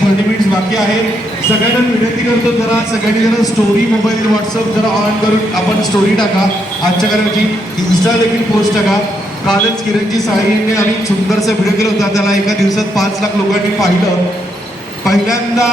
thirty minutes बाकी आहेत सगळ्यांना विनंती करतो जरा सगळ्यांनी जरा स्टोरी मोबाईल व्हॉट्सअप जरा ऑन करून आपण स्टोरी टाका आजच्या की इन्स्टा देखील पोस्ट टाका कालच किरणजी साडीने आणि सुंदरचा व्हिडिओ केला होता त्याला एका दिवसात पाच लाख लोकांनी पाहिलं पहिल्यांदा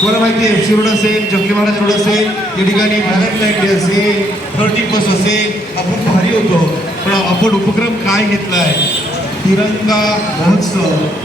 कोणा माहिती एफ सी रोड असेल जंगी महाराज रोड असेल या ठिकाणी व्हॅलेंटाईन डे असेल थर्टी बस असेल आपण भारी होतो पण आपण उपक्रम काय घेतला आहे तिरंगा महोत्सव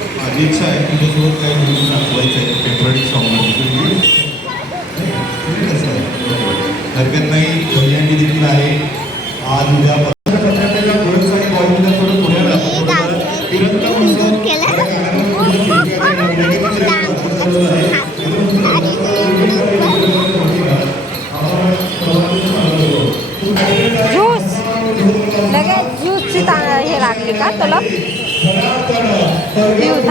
माझी इच्छा आहे तुझ्यासोबत काय म्हणून दाखवायचं आहे फेवरेट सॉंग कसं आहे हरकत नाही पहिल्यांदी देखील आहे आज उद्या पत्रकारांना बॉईज आणि बॉईजला थोडं पुढे तिरंगा महोत्सव ज्यूस लगेच ज्यूसची हे लागली का तुला